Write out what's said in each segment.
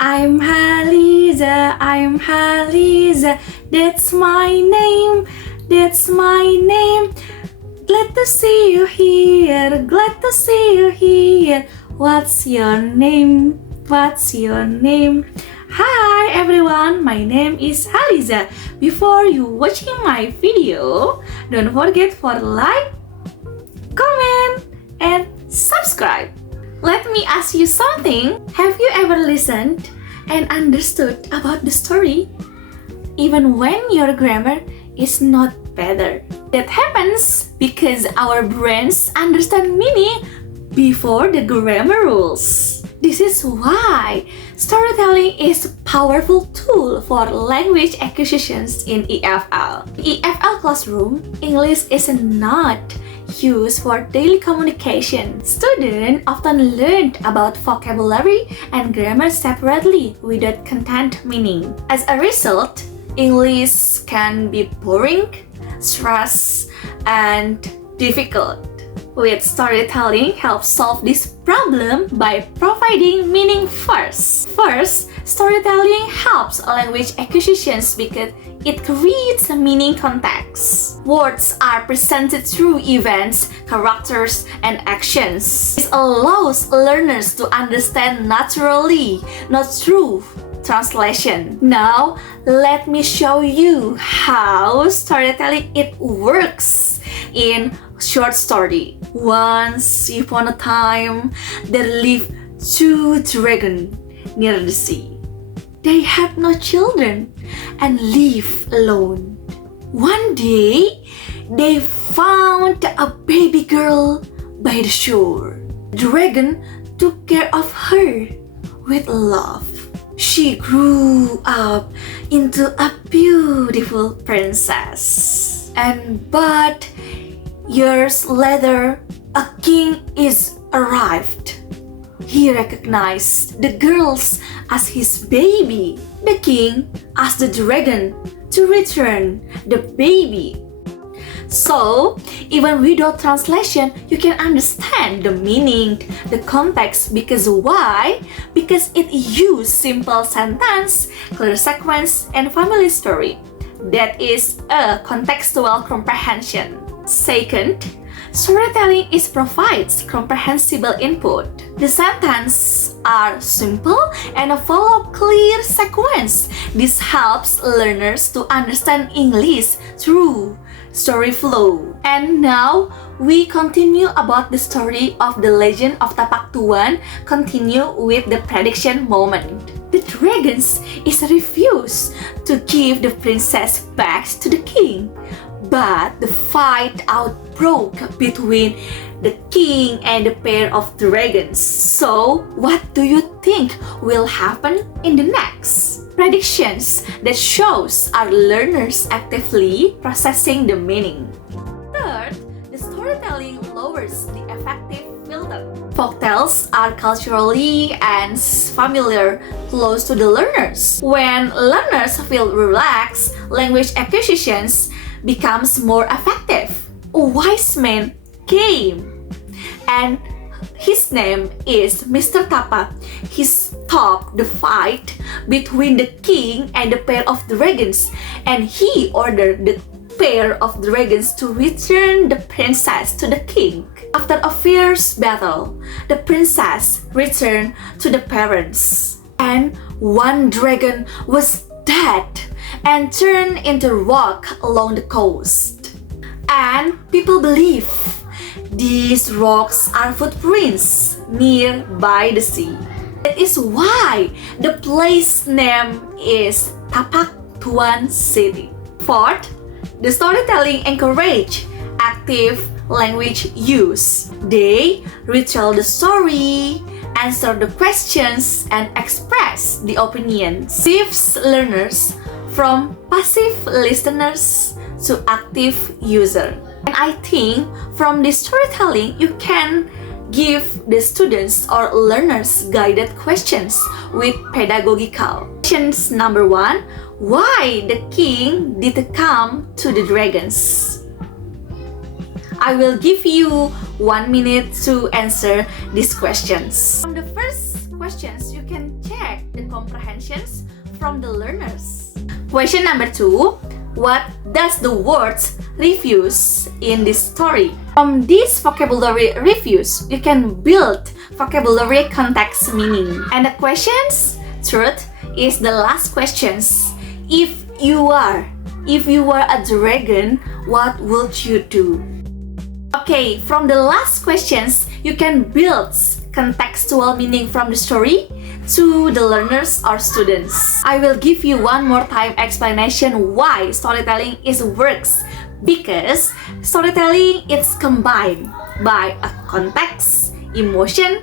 I'm Haliza, I'm Haliza, that's my name, that's my name. Glad to see you here, glad to see you here. What's your name? What's your name? Hi everyone, my name is Haliza. Before you watching my video, don't forget for like, comment, and subscribe. Let me ask you something. Have you ever listened and understood about the story even when your grammar is not better? That happens because our brains understand meaning before the grammar rules. This is why storytelling is a powerful tool for language acquisitions in EFL. In EFL classroom, English is not used for daily communication. Students often learn about vocabulary and grammar separately without content meaning. As a result, English can be boring, stressed, and difficult. With storytelling helps solve this problem by providing meaning first. First, storytelling helps language acquisitions because it creates a meaning context. Words are presented through events, characters, and actions. This allows learners to understand naturally, not through translation. Now, let me show you how storytelling it works in short story. Once upon a time, there lived two dragons near the sea. They had no children and lived alone. One day, they found a baby girl by the shore. The dragon took care of her with love. She grew up into a beautiful princess. But years later, a king is arrived. He recognized the girls as his baby. The king asked the dragon to return the baby. So, even without translation, you can understand the meaning, the context. Because why? Because it uses simple sentence, clear sequence, and family story. That is a contextual comprehension. Second, storytelling provides comprehensible input. The sentences are simple and follow clear sequence. This helps learners to understand English through story flow. And now we continue about the story of the legend of Tapak Tuan. Continue with the prediction moment. The dragons refused to give the princess back to the king. But the fight outbroke between the king and the pair of dragons. So, what do you think will happen in the next? Predictions that shows our learners actively processing the meaning. Third, the storytelling lowers the affective filter. Folktales are culturally and familiar, close to the learners. When learners feel relaxed, language acquisitions becomes more effective. A wise man came and his name is Mr. Tapak. He stopped the fight between the king and the pair of dragons, and he ordered the pair of dragons to return the princess to the king. After a fierce battle, the princess returned to the parents, and one dragon was dead and turned into rock along the coast. And people believe these rocks are footprints nearby the sea. That is why the place name is Tapak Tuan City. Fourth, the storytelling encourage active language use. They retell the story, answer the questions, and express the opinion. Shifts learners from passive listeners to active user. And I think from this storytelling, you can give the students or learners guided questions with pedagogical. Questions number 1, why the king did come to the dragons? I will give you 1 minute to answer these questions. From the first questions, you can check the comprehensions from the learners. Question number 2. What does the words refuse in this story? From these vocabulary reviews, you can build vocabulary context meaning. And the questions, third, is the last questions. If you are a dragon, what would you do? Okay, from the last questions, you can build contextual meaning from the story to the learners or students. I will give you one more time explanation why storytelling works, because storytelling is combined by a context, emotion,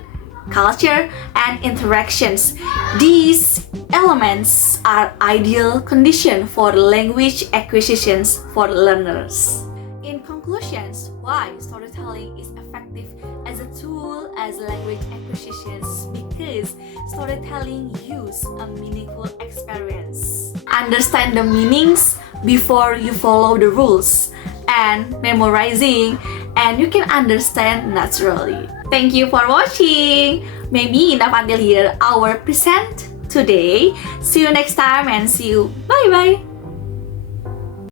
culture, and interactions. These elements are ideal condition for language acquisitions for learners. In conclusions, why storytelling is effective as a tool as language acquisitions, because storytelling use a meaningful experience. Understand the meanings before you follow the rules, and memorizing, and you can understand naturally. Thank you for watching. Maybe enough until here our present today. See you next time and see you. Bye bye.